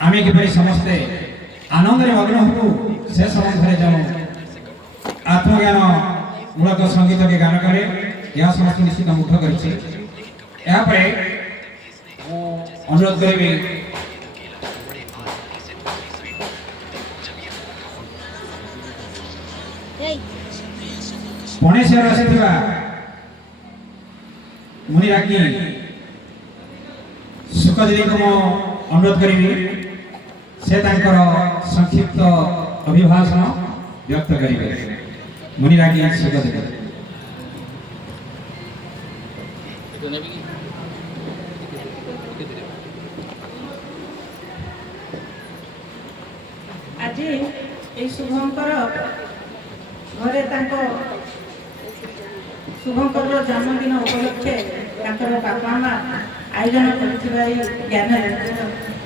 आमे किपरि समस्ते आनंद मग्न हबु से संबंधरे जानु आत्मज्ञान मूलक संगीत के गान करे यह समस्त निश्चित मुग्ध करिछि। या परे अनुरोध करिबे पुणेश्वर आसिथिबा मुनिराज्ञी सुखदेवी को मो अनुरोध करिबी से तांकर संक्षिप्त अभिभाषण व्यक्त करिबे। मुनिराज्ञी सुखदेवी आज ए शुभंकर घरे तांको शुभंकर जन्मदिन उपलक्षे बापा माँ आयोजन कर ज्ञान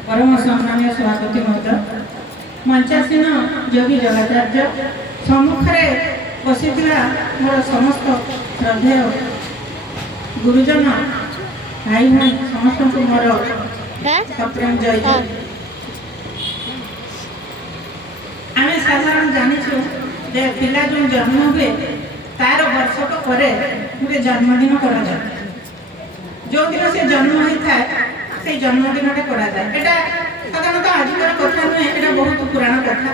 परम सम्मानीय सभापति महोदय मंचासीन योगी जगाचार्य सम्मुखें बसी मोर समस्त श्रद्धेय गुरुजन भाई भाई समस्त को मोर सप्रेम जय। आम साधारण जाचु जे पिला जो जन्म हुए तार वर्षक पर गोटे जन्मदिन करा जो दिन से जन्म होता है से जन्मदिन करा जाए। साधारणतः आजिकार कथा नुहे, ये बहुत पुराण कथा।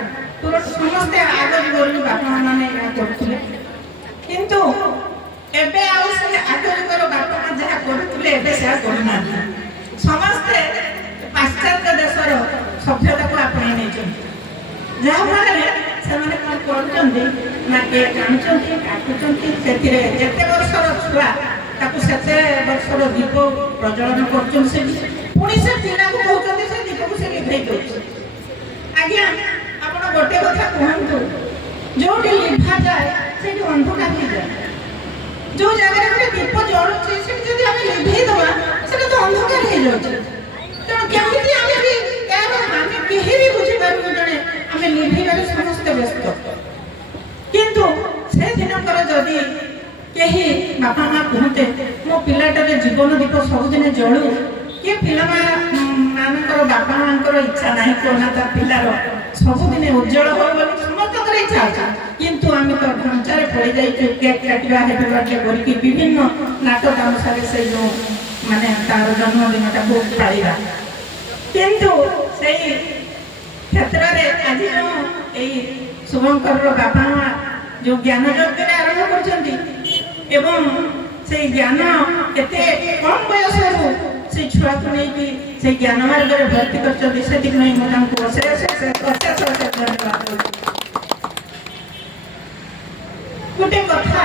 समस्ते आग जुगर बापा मैंने करुले किंतु एबे आग जुगर बापा माँ जहाँ करुले करना समस्ते पाश्चात्य देशर सभ्यता को आपणाई नहीं जहाँफल से कौन ना केक काटुंट से वर्षर छुआ से वर्षर दीप प्रज्वलन कर पुणी से पिला को कहते से दीप को से लिभे दे। आज्ञा आप गोटे कथा कहतु जो लिभा जाए से अंधकार हो जाए। जो जगह गोटे दीप जलुचे से लिभे दवा से तो अंधकार हो जाए। तेणु केमी आम भी बुझीपारू जड़े आम लिभेबार समस्त व्यस्त किंतु से दिनकर जदि कहीं बापा माँ कहते मो पिलाटार जीवन दीप सबुदिन जलू किए पिला मानकर बापा माँ इच्छा ना कहना पिलार सबुदिन उज्जवल हो समस्त इच्छा अच्छा किंतु आम तो ढांचार पड़ जाइए केक काटा हैप्पी बर्थडे करके विभिन्न नाटक अनुसार से जो माने तार जन्मदिन को पाड़ा किंतु से क्षेत्र में आज जो शुभंकर बापा माँ जो ज्ञान यज्ञ आरंभ कर से ज्ञान एते कम बयस से छुआ को नहीं से ज्ञान मार्ग में भर्ती कर धन्यवाद। गोटे कथा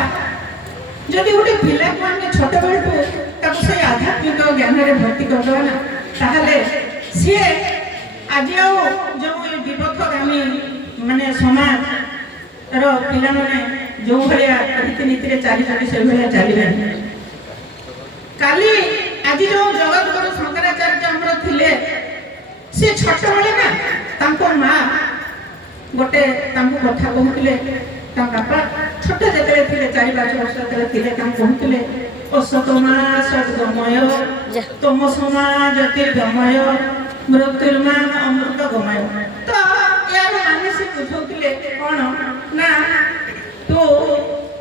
जदि गोटे पिला को आम छोट बेलू से आध्यात्मिक ज्ञान में भर्ती करदे ना ताहले सी आज जो विपथगामी माने समाज पिला माने जो भाया रीतिनीति चली से भाया चलवे काली आज जो जगत गुरु शंकराचार्य आमर थिले सी छोट बेले ना माँ गोटे कथा कहते बापा छोट जो थे 4-5 वर्ष थे कहते असतमा सद्गमय तमसमा ज्योतिर्गमय मृत्युर्मा अमृत गमय। तो यार माने से बुझौले कौन ना तो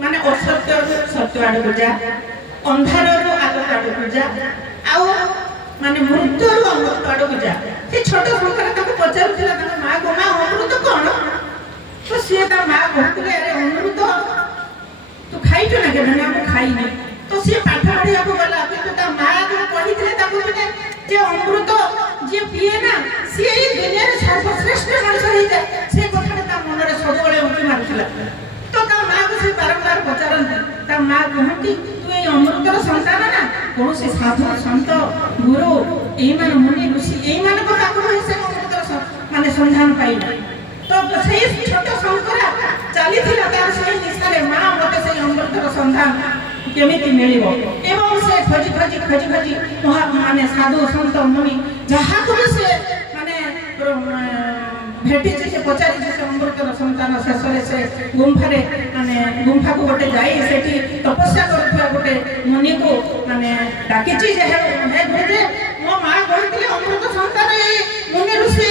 माने असत्य सत्य आड़ को जा अंधार आलोक आड़ को जा आउ माने मृत्यु अमृत आड़ को जा। से छोट शंकर पचारूला माँ को माँ अमृत कौन तो सी माँ कहते अरे अमृत तू खाइଛୁ ना के मैं खाई तो सी पाठ पढ़िया को गला किंतु माँ जो कही जे अमृत जे पिए ना सी दुनिया सर्वश्रेष्ठ मनुष्य हो जाए से कथा मन में सब उठी मारूला। तो माँ को बारंबार पचारती माँ कहती तू ये अमृतर संतान ना कौन से साधु सत गुरु यही मुनि ऋषि यही से अमृतर माने संधान पाइब। तो से छोट शंकरा चली तार से निशा माँ मत से अमृतर संधान केमिति मिलिबो एवं से खोजी खोजी खोजी खोजी माने साधु संत मुनि जहाँ को से माने भेटी से पचारि से अमृतर संतान शेष से गुंफारे माने गुंफा को गोटे जाई सेठी तपस्या करथुआ गोटे मुनि को माने डाकिछि जे हे गुरुदेव मो माँ कहथिले अमृत संतान मुनि ऋषि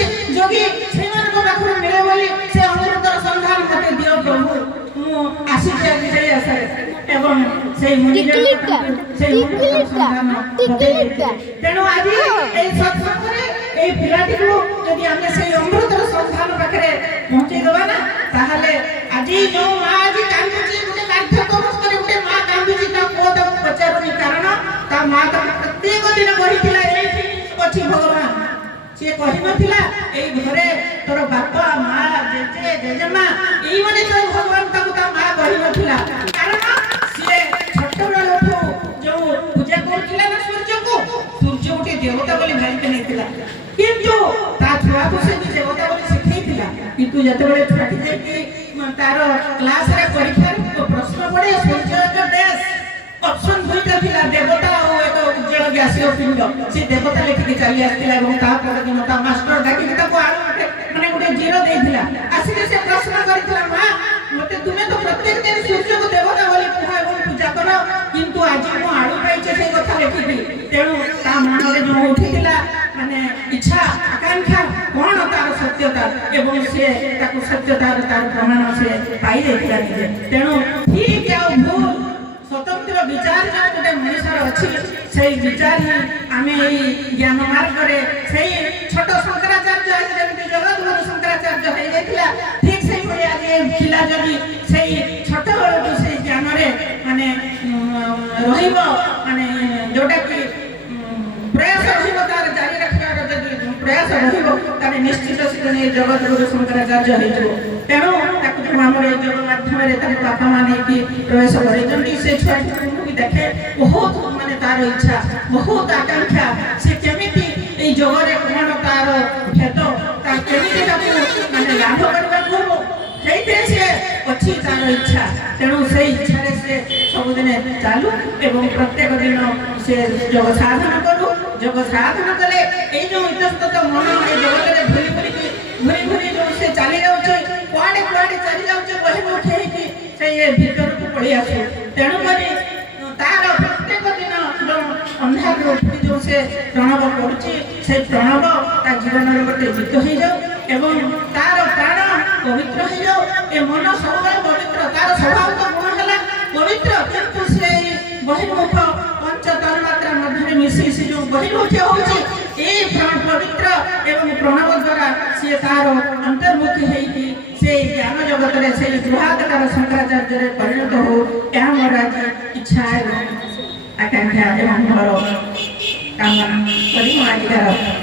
ଆସିଛି ଆଜି ସେଇ ଆଶାରେ ଏବଂ ସେଇ ତେଣୁ ଆଜି ଏଇ ସତ୍ସଙ୍ଗରେ ଏଇ ପିଲାଟିକୁ ଯଦି ଆମେ ସେଇ ଅମୃତର ସନ୍ଧାନ ପାଖରେ ପହଞ୍ଚେଇ ଦେବା ନା ତାହେଲେ ଆଜି ଯୋଉ ମା ଆଜି କାନ୍ଦୁଛି ଗୋଟେ ବାର୍ଦ୍ଧକ୍ୟ ଅବସ୍ଥାରେ ଗୋଟେ ମା କାନ୍ଦୁଛି ତା ପୁଅ ତାକୁ ପଚାରୁନି କାରଣ ତା ମା ତାକୁ ପ୍ରତ୍ୟେକ ଦିନ କହିଥିଲା ଏଇଠି ଅଛି ଭଗବାନ ସିଏ କହିନଥିଲା ଏଇ ଘରେ ତୋର ବାପା ମା ଜେଜେ ଜେଜେମା ଏଇମାନେ ତ ଭଗବାନ ତାକୁ ତା ମା କହିନଥିଲା କାରଣ ସିଏ ଛୋଟବେଳଠୁ ଯୋଉ ପୂଜା କରୁଥିଲା ନା ସୂର୍ଯ୍ୟ ଗୋଟେ ଦେବତା ବୋଲି ଭାବିକି ନେଇଥିଲା କିନ୍ତୁ ତା ଛୁଆକୁ ସେ ଦେବତା ବୋଲି ଶିଖେଇଥିଲା କିନ୍ତୁ ଯେତେବେଳେ ଛୁଆଟି ଯାଇକି ତାର କ୍ଲାସରେ ପରୀକ୍ଷାରେ ପ୍ରଶ୍ନ ପଡେ ସୂର୍ଯ୍ୟଙ୍କ ଦେଶ ଅପସନ ଦୁଇଟା ଥିଲା ଦେବତା ଆଉ ଏକ ଉଜ୍ଜଳ ଗ୍ୟାସୀୟ ପିଣ୍ଡ ସେ ଦେବତା ଲେଖିକି ଚାଲି ଆସିଥିଲା ଏବଂ ତା ପରଦିନ ତା ମାଷ୍ଟର ଡାକିକି ତାକୁ ମାନେ ଗୋଟେ ଜିରୋ ଦେଇଥିଲା ଆସିକି ସେ ପ୍ରଶ୍ନ କରିଥିଲା ମା ମତେ ତୁମେ ତ ପ୍ରତ୍ୟେକ ଦିନ ସୂର୍ଯ୍ୟକୁ ଦେବତା ବୋଲି କୁହ ଏବଂ ପୂଜା କର କିନ୍ତୁ ଆଜି ମୁଁ ଆଳୁ ପାଇଛି ସେଇ କଥା ଲେଖିବି ତେଣୁ ତା ମନରେ ଯୋଉ ଉଠିଥିଲା ମାନେ ଇଚ୍ଛା ଆକାଂକ୍ଷା କଣ ତାର ସତ୍ୟତା ଏବଂ ସେ ତାକୁ ସତ୍ୟତାର ତାର ପ୍ରମାଣ ସେ ପାଇଯାଇଥିଲା ନିଜେ ତେଣୁ ଠିକ ଆଉ ଭୁଲ स्वतंत्र विचार जो गोटे मनुष्यर अच्छी से विचार ही आम ज्ञान मार्गे से छोट शंकराचार्य आज जमी जगत गुरु शंकराचार्य हो जाता ठीक से आज पिला जदि से छोट बेलू से ज्ञान माने माने जोटा कि प्रयास तार जारी रखार प्रयास निश्चित से जगत गुरु शंकराचार्य हो तेणु आम योग माध्यम बापा माने प्रवेश कर छुआ भी देखे बहुत माने तार इच्छा बहुत आकांक्षा से केमी योगे कौन तार भेद माने लाभ करने से अच्छी तार इच्छा तेणु से इच्छा से सबुदिन चालू एवं प्रत्येक दिन से योग साधन करू योग साधन कले जो इतस्तत मन ए जगत में घूरी घूरी जो से चली जाऊे कुआड़े कुआड़े चली जाऊे बही उठे से भीतर को पड़ी आसू तेणुक तार प्रत्येक दिन जो अंधार उठी जो से प्रणव करुच्ची से प्रणव ता जीवन गोटे जीत हो जाऊ एवं तार प्राण पवित्र हो जाऊ ए मन सब पवित्र तार स्वभाव तो गुण है पवित्र किंतु से बहिर्मुख पंच तन्मात्रा मध्य मिसी से जो बहिर्मुख होची ए पवित्र एवं प्रणव द्वारा से तार अंतर्मुखी होई से ज्ञान जगत रे से बृहत्तर शंकराचार्य रे परिणत हो यह मोर इच्छा एवं आकांक्षा एवं मोर कामना करी आज